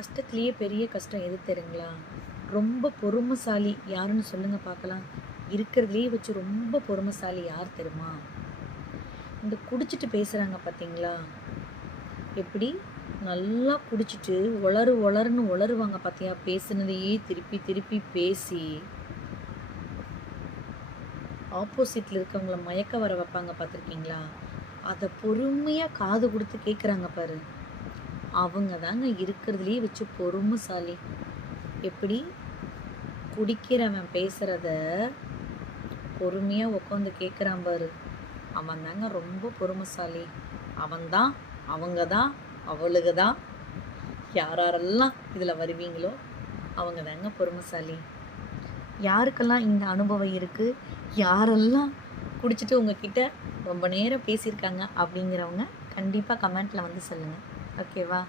கஷ்டத்துலேயே பெரிய கஷ்டம் எது தெரியுங்களா? ரொம்ப பொறுமைசாலி யாருன்னு சொல்லுங்க பார்க்கலாம். இருக்கிறதுலேயே வச்சு ரொம்ப பொறுமைசாலி யார் தெரியுமா? இந்த குடிச்சிட்டு பேசுகிறாங்க பார்த்தீங்களா? எப்படி நல்லா குடிச்சிட்டு ஒளருன்னு ஒளருவாங்க பார்த்தியா? பேசுனதையே திருப்பி திருப்பி பேசி ஆப்போசிட்டில் இருக்கவங்கள மயக்க வர வைப்பாங்க பார்த்துருக்கீங்களா? அதை பொறுமையாக காது கொடுத்து கேட்குறாங்க பாரு, அவங்க தாங்க இருக்கிறதுலேயே வச்சு பொறுமைசாலி. எப்படி குடிக்கிறவன் பேசுகிறத பொறுமையாக உட்காந்து கேட்குறான் பாரு, அவன் தாங்க ரொம்ப பொறுமைசாலி. அவன்தான், அவங்க தான், அவளுக தான், யாரெல்லாம் இதில் வருவீங்களோ அவங்க தாங்க பொறுமைசாலி. யாருக்கெல்லாம் இந்த அனுபவம் இருக்குது, யாரெல்லாம் குடிச்சிட்டு உங்ககிட்ட ரொம்ப நேரம் பேசியிருக்காங்க அப்படிங்கிறவங்க கண்டிப்பாக கமெண்ட்டில் வந்து சொல்லுங்கள். ஓகேவா?